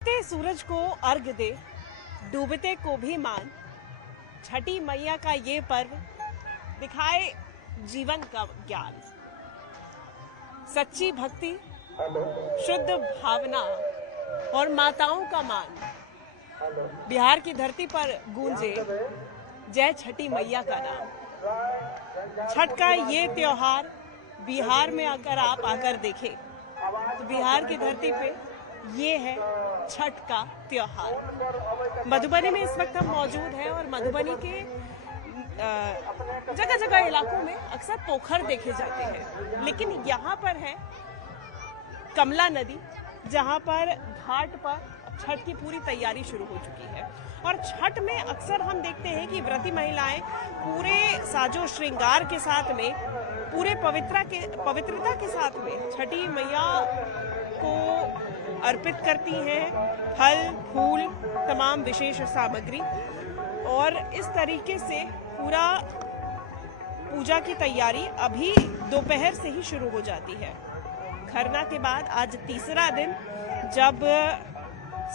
डूबते सूरज को अर्घ दे, डूबते को भी मान। छठी मैया का ये पर्व दिखाए जीवन का ज्ञान। सच्ची भक्ति, शुद्ध भावना और माताओं का मान। बिहार की धरती पर गूंजे जय छठी मैया का नाम। छठ का ये त्योहार बिहार में अगर आप आकर देखें तो बिहार की धरती पे ये है छठ का त्योहार। मधुबनी में इस वक्त हम मौजूद हैं और मधुबनी के जगह जगह इलाकों में अक्सर पोखर देखे जाते हैं, लेकिन यहाँ पर है कमला नदी, जहाँ पर घाट पर छठ की पूरी तैयारी शुरू हो चुकी है। और छठ में अक्सर हम देखते हैं कि व्रती महिलाएं पूरे साजो श्रृंगार के साथ में, पूरे पवित्रता के साथ में छठी मैया को अर्पित करती हैं फल फूल तमाम विशेष सामग्री। और इस तरीके से पूरा पूजा की तैयारी अभी दोपहर से ही शुरू हो जाती है। खरना के बाद आज तीसरा दिन, जब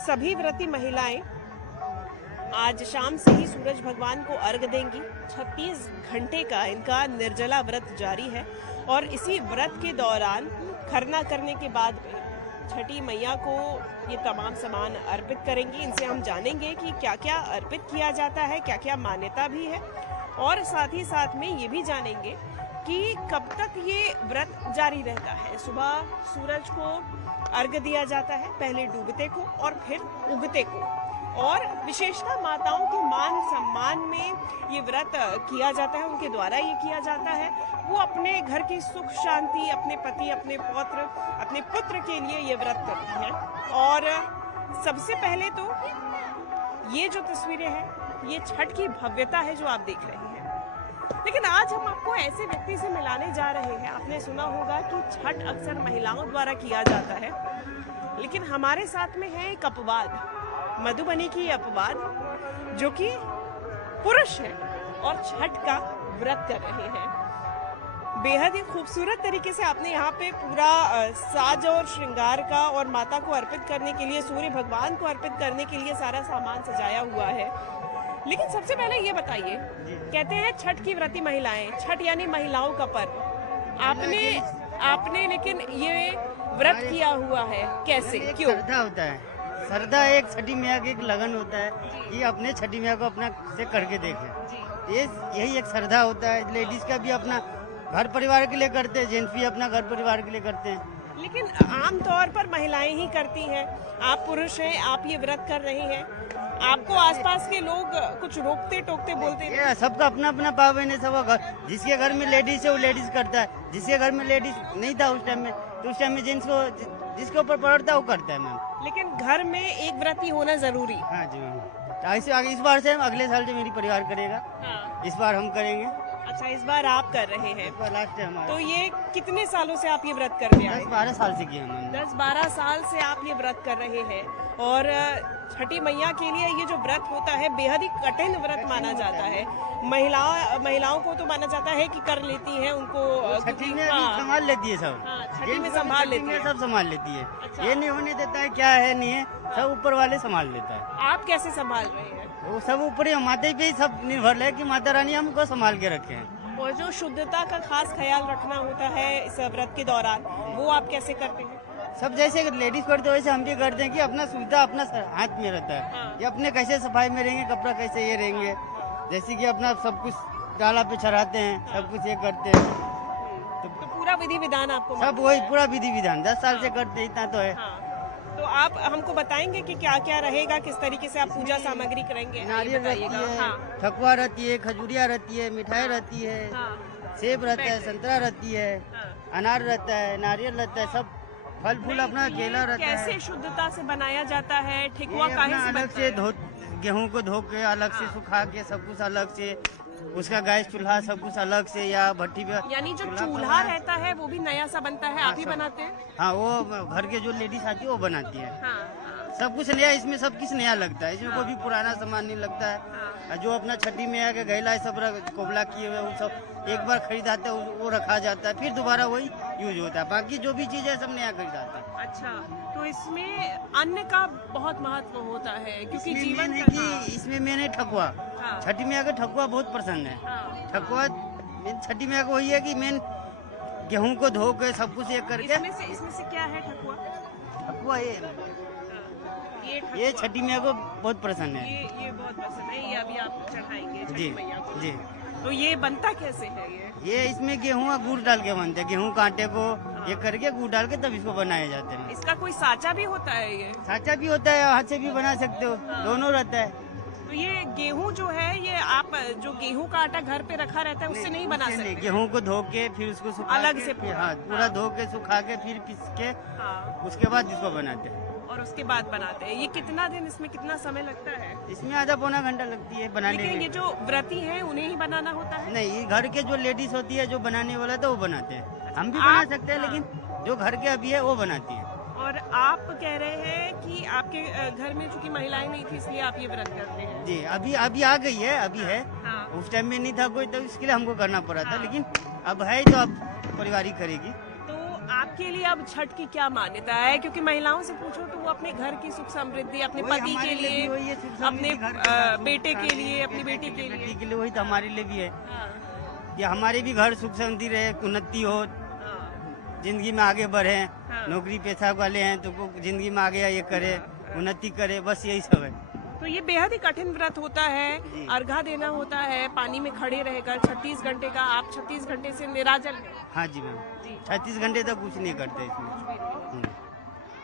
सभी व्रती महिलाएं आज शाम से ही सूरज भगवान को अर्घ देंगी। 36 घंटे का इनका निर्जला व्रत जारी है और इसी व्रत के दौरान खरना करने के बाद छठी मैया को ये तमाम सामान अर्पित करेंगी। इनसे हम जानेंगे कि क्या क्या अर्पित किया जाता है, क्या क्या मान्यता भी है, और साथ ही साथ में ये भी जानेंगे कि कब तक ये व्रत जारी रहता है। सुबह सूरज को अर्घ दिया जाता है, पहले डूबते को और फिर उगते को। और विशेषतः माताओं के मान सम्मान में ये व्रत किया जाता है, उनके द्वारा ये किया जाता है। वो अपने घर की सुख शांति, अपने पति, अपने पौत्र, अपने पुत्र के लिए ये व्रत करती हैं। और सबसे पहले तो ये जो तस्वीरें हैं, ये छठ की भव्यता है जो आप देख रहे हैं। लेकिन आज हम आपको ऐसे व्यक्ति से मिलाने जा रहे हैं। आपने सुना होगा कि छठ अक्सर महिलाओं द्वारा किया जाता है, लेकिन हमारे साथ में है एक अपवाद, मधुबनी की अपवाद, जो कि पुरुष है और छठ का व्रत कर रहे हैं। बेहद ही खूबसूरत तरीके से आपने यहाँ पे पूरा साज और श्रृंगार का और माता को अर्पित करने के लिए, सूर्य भगवान को अर्पित करने के लिए सारा सामान सजाया हुआ है। लेकिन सबसे पहले ये बताइए, कहते हैं छठ की व्रती महिलाएं, छठ यानी महिलाओं का पर्व। आपने लेकिन ये व्रत किया हुआ है, कैसे, क्यों? श्रद्धा होता है, श्रद्धा एक छठी मैया की एक लगन होता है कि अपने छठी मैया को अपना से करके देखें। ये यही एक श्रद्धा होता है। लेडीज का भी अपना घर परिवार के लिए करते हैं, जेंट्स भी अपना घर परिवार के लिए करते हैं। लेकिन आमतौर पर महिलाएं ही करती हैं। आप पुरुष हैं, आप ये व्रत कर रहे हैं, आपको आसपास के लोग कुछ रोकते टोकते बोलते हैं? सबका अपना अपना पावन है। सब घर, जिसके घर में लेडीज है वो लेडीज करता है, जिसके घर में लेडीज नहीं था उस टाइम में, तो उस टाइम में जेंट्स को जिसके ऊपर पड़ता है वो करता है मैम। लेकिन घर में एक व्रती होना जरूरी। हाँ जी मैम। ऐसे आगे इस बार से, अगले साल से मेरी परिवार करेगा। हाँ। इस बार हम करेंगे। अच्छा, इस बार आप कर रहे हैं। लास्ट है हमारा। तो ये कितने सालों से आप ये व्रत करते हैं? 10-12 साल से किया मैंने। 10-12 साल से आप ये व्रत कर रहे हैं। और छठी मैया के लिए ये जो व्रत होता है बेहद ही कठिन व्रत माना जाता है। महिलाओं को तो माना जाता है कि कर लेती हैं, उनको छठी में संभाल लेती है सब। छठी में संभाल लेती है, सब संभाल लेती है। अच्छा। ये नहीं होने देता है क्या है नहीं है, सब ऊपर वाले संभाल लेता है। आप कैसे संभाल रहे हैं? वो सब ऊपर ही, माता पे ही सब निर्भर है कि माता रानी हमको संभाल के रखे हैं। और जो शुद्धता का खास ख्याल रखना होता है इस व्रत के दौरान, वो आप कैसे करते हैं? सब जैसे लेडीज करते वैसे हम भी करते हैं कि अपना सुविधा अपना हाथ में रहता है। हाँ। ये अपने कैसे सफाई में रहेंगे, कपड़ा कैसे ये रहेंगे, जैसे कि अपना सब कुछ डाला पे चढ़ाते हैं, सब कुछ ये करते हैं। तो पूरा विधि विधान आपको सब वही पूरा विधि विधान 10 साल से करते, इतना तो है। हाँ। तो आप हमको बताएंगे कि क्या क्या रहेगा, किस तरीके से आप पूजा सामग्री करेंगे? नारियल रहती है, हाँ। ठकुआ रहती है, खजूरिया रहती है, मिठाई रहती है, हाँ। सेब रहता है, संतरा रहती है, हाँ। अनार रहता है, नारियल रहता है, सब फल फूल अपना केला रहता है। कैसे शुद्धता से बनाया जाता है? ठेकुआ ये काहे अपना से अलग बनता से है? गेहूं को धो के अलग से सुखा के सब कुछ अलग से, उसका गैस चूल्हा सब कुछ अलग से, या भट्टी पे। यानी जो चूल्हा रहता है वो भी नया सा बनता है, आप ही बनाते हैं? हाँ, वो घर के जो लेडीज आती है वो बनाती है। हाँ, हाँ। सब कुछ नया, इसमें सब कुछ नया लगता है, इसमें कोई भी पुराना सामान नहीं लगता है। हाँ। जो अपना छठी में आके गैला सब कोबला किए हुए वो सब एक बार खरीदाते हैं, वो रखा जाता है, फिर दोबारा वही यूज होता है। बाकी जो भी चीज़ है सब नया खरीदाते हैं। अच्छा, तो तो इसमें अन्न का बहुत महत्व होता है क्योंकि इसमें जीवन मेन है का कि इसमें मैंने ठकुआ, हाँ। छठी मैया का ठकुआ बहुत पसंद है। हाँ। ठकुआ मेन छठी मैया को वही है कि मेन गेहूं को धो के सब कुछ एक करके इसमें से क्या है ठकुआ? ठकुआ ये ये छठी मैया को बहुत पसंद है। ये बहुत पसंद है। ये अभी आप चढ़ाएंगे छठी जी मैया को। जी। तो ये बनता कैसे है ये इसमें गेहूं और गुड़ डाल के बनते हैं। गेहूं के आटे को ये करके गुड़ डाल के तब इसको बनाए जाते हैं। इसका कोई साचा भी होता है ये? साचा भी होता है, हाथ से भी बना सकते हो, दोनों रहता है। तो ये गेहूं जो है ये आप जो गेहूं का आटा घर पे रखा रहता है उससे नहीं बना उससे सकते? नहीं, गेहूं को धो के फिर उसको सुखा अलग के, से फिर हाँ पूरा धो के सुखा के फिर पीस के हाँ। उसके बाद इसको बनाते हैं। और उसके बाद बनाते हैं। ये कितना दिन, इसमें कितना समय लगता है? इसमें आधा पौना घंटा लगती है बनाने लेकिन ये में। जो व्रती है उन्हें ही बनाना होता है? नहीं, घर के जो लेडीज होती है जो बनाने वाला था वो बनाते हैं। हम भी बना सकते हैं लेकिन जो घर के अभी है वो बनाती है। और आप कह रहे हैं कि आपके घर में चूंकि महिलाएं नहीं थी इसलिए आप ये व्रत करते हैं? जी, अभी आ गई है, अभी है। हाँ। उस टाइम में नहीं था कोई तो इसके लिए हमको करना पड़ा था, लेकिन अब है तो अब परिवार ही करेगी। तो आपके लिए अब छठ की क्या मान्यता है? क्योंकि महिलाओं से पूछो तो वो अपने घर की सुख समृद्धि, अपने वही पति हमारे के लिए लिए, भी वही है, सुख अपने समृद्धि, घर के बेटे सुख के शांति, लिए, अपनी बेटी के लिए। बेटी के लिए वही तो हमारे लिए भी है। हाँ, कि हमारे भी घर सुख शांति रहे, उन्नति हो, हाँ, जिंदगी में आगे बढ़े। हाँ। नौकरी पेशा वाले हैं तो वो जिंदगी में आगे ये करे, उन्नति करे, बस यही सब है। तो ये बेहद ही कठिन व्रत होता है, जी। अर्घा देना होता है, पानी में खड़े रहकर 36 घंटे का। आप 36 घंटे से निराजल हैं। हाँ जी मैम, जी। 36 घंटे तक कुछ नहीं करते इसमें।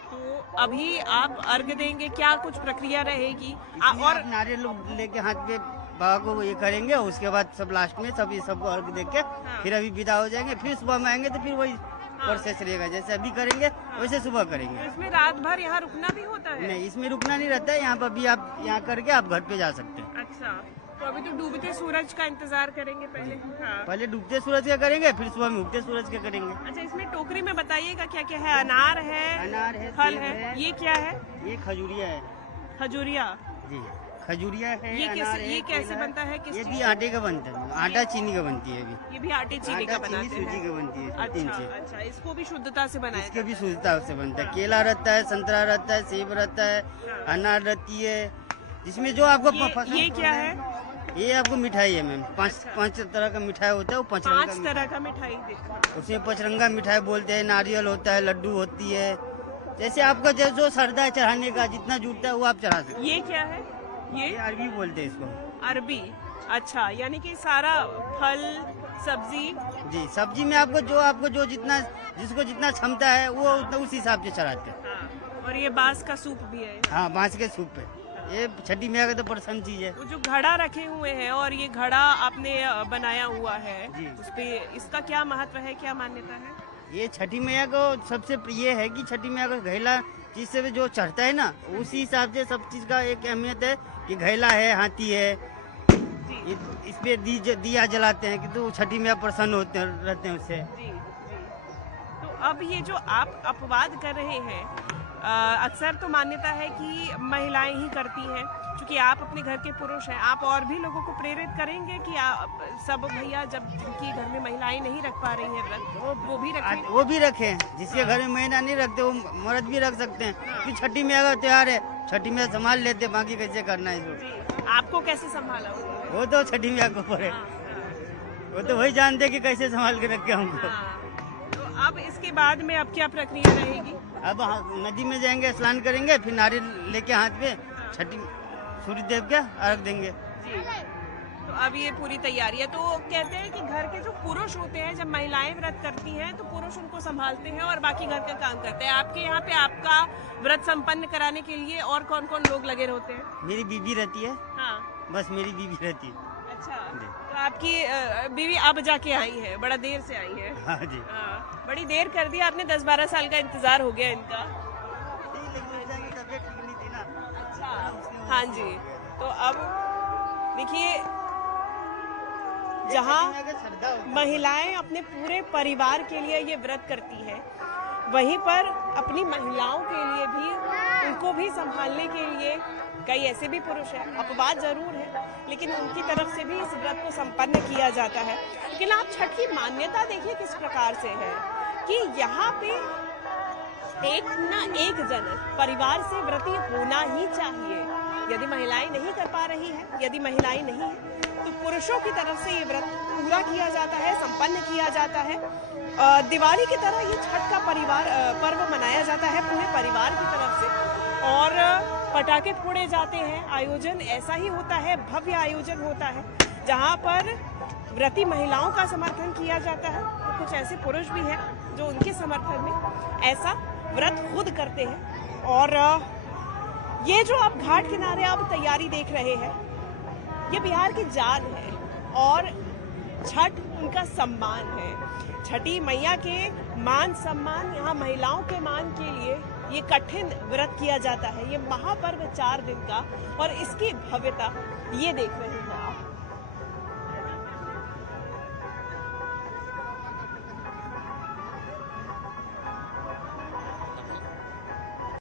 तो अभी आप अर्घ देंगे, क्या कुछ प्रक्रिया रहेगी? इसमें और आप नारियल लेके हाथ पे बाबा को ये करेंगे, उसके बाद सब लास्ट में सब ये सबको अर्घ दे के फिर अभी विदा हो जाएंगे। फिर सुबह में आएंगे तो फिर वही प्रोसेस रहेगा, जैसे अभी करेंगे वैसे सुबह तो करेंगे। इसमें रात भर यहाँ रुकना भी होता है? नहीं, इसमें रुकना नहीं रहता है। यहाँ पर भी आप यहाँ करके आप घर पे जा सकते हैं। अच्छा, तो अभी तो डूबते सूरज का इंतजार करेंगे पहले। हाँ। पहले डूबते सूरज का करेंगे, फिर सुबह में उगते सूरज का करेंगे। अच्छा, इसमें टोकरी में बताइएगा क्या क्या है? अनार है, अनार है, फल सेब है, है। ये क्या है? ये खजूरिया है खजूरिया। जी, खजूरिया है। ये अनार कैसे, है, ये कैसे केला है। बनता है? किस ये चीज़ भी का? आटे का बनता है, आटा चीनी का बनती है। अभी ये भी आटे चीनी का आटा चीनी बनाते सूजी हैं? का बनती है, तीन अच्छा, चीज। अच्छा, इसको भी शुद्धता से बनाया इसके भी जाता है। शुद्धता से बनता है। केला रहता है, संतरा रहता है, सेब रहता है, अनार रहती है, जिसमें जो आपको पसंद। ये क्या है? ये आपको मिठाई है मैम। पांच तरह का मिठाई होता है, वो पांच पंचरंगा तरह का मिठाई देखो। उसमें पंचरंगा मिठाई बोलते हैं। नारियल होता है, लड्डू होती है, जैसे आपका जो श्रद्धा है चढ़ाने का, जितना जुटता है वो आप चढ़ा सकते हैं। ये क्या है? ये अरबी बोलते हैं इसको। अरबी। अच्छा, यानी कि सारा फल सब्जी। जी, सब्जी में आपको जो जितना, जिसको जितना क्षमता है वो उतना उस हिसाब से चढ़ाते हैं। हाँ, और ये बांस का सूप भी है। हाँ, बांस के सूप पे। ये छठी मैया का तो प्रसन्न चीज है। वो जो घड़ा रखे हुए हैं और ये घड़ा आपने बनाया हुआ है, जी। उसपे इसका क्या महत्व है, क्या मान्यता है? ये छठी मैया को सबसे ये है कि छठी मैया को घैला चीज से भी जो चढ़ता है ना, उसी हिसाब से सब चीज का एक अहमियत है कि घैला है, हाथी है। इस पे दिया जलाते हैं कि तो छठी मैया प्रसन्न रहते हैं उससे। जी, जी। तो अब ये जो आप अपवाद कर रहे हैं, अक्सर तो मान्यता है कि महिलाएं ही करती हैं। क्योंकि आप अपने घर के पुरुष हैं, आप और भी लोगों को प्रेरित करेंगे कि सब भैया जब जिनकी घर में महिलाएं नहीं रख पा रही हैं व्रत, वो भी रखें? वो भी रखें। जिसके घर में महिला नहीं रखते वो मर्द भी रख सकते हैं। कि छठी मैया का त्योहार है, छठी मैया संभाल लेते, बाकी कैसे करना है इसको। आपको कैसे संभाला? वो तो छठी मैया को ऊपर है, वो तो वही जानते कि कैसे संभाल के रखे हमको। तो अब इसके बाद में अब क्या प्रक्रिया रहेगी? अब नदी में जाएंगे, स्नान करेंगे, फिर नारियल लेके हाथ पे छठी सूर्य देव के अर्घ देंगे। जी। तो अब ये पूरी तैयारी है। तो कहते हैं कि घर के जो पुरुष होते हैं, जब महिलाएं व्रत करती हैं तो पुरुष उनको संभालते हैं और बाकी घर का काम करते हैं। आपके यहाँ पे आपका व्रत संपन्न कराने के लिए और कौन कौन लोग लगे होते हैं? मेरी बीबी रहती है। हाँ। बस मेरी बीबी रहती है। अच्छा, तो आपकी बीवी अब जाके आई है, बड़ा देर से आई है। हाँ जी। हाँ, बड़ी देर कर दिया आपने, 10-12 साल का इंतजार हो गया इनका। अच्छा, हाँ जी। तो अब देखिए, जहाँ महिलाएं अपने पूरे परिवार के लिए ये व्रत करती है, वहीं पर अपनी महिलाओं के लिए भी, उनको भी संभालने के लिए कई ऐसे भी पुरुष हैं। अपवाद जरूर है, लेकिन उनकी तरफ से भी इस व्रत को संपन्न किया जाता है। लेकिन आप छठ की मान्यता देखिए किस प्रकार से है कि यहाँ पे एक ना एक जन परिवार से व्रती होना ही चाहिए। यदि महिलाएं नहीं कर पा रही हैं, यदि महिलाएं नहीं हैं, तो पुरुषों की तरफ से ये व्रत पूरा किया जाता है, संपन्न किया जाता है। दिवाली की तरह ये छठ का पर्व मनाया जाता है पूरे परिवार की तरफ से, और पटाखे फोड़े जाते हैं। आयोजन ऐसा ही होता है, भव्य आयोजन होता है, जहाँ पर व्रती महिलाओं का समर्थन किया जाता है। तो कुछ ऐसे पुरुष भी हैं जो उनके समर्थन में ऐसा व्रत खुद करते हैं। और ये जो आप घाट किनारे आप तैयारी देख रहे हैं, ये बिहार की जान है और छठ उनका सम्मान है। छठी मैया के मान सम्मान, यहाँ महिलाओं के मान के लिए ये कठिन व्रत किया जाता है। ये महापर्व 4 दिन का, और इसकी भव्यता ये देख रहे हैं।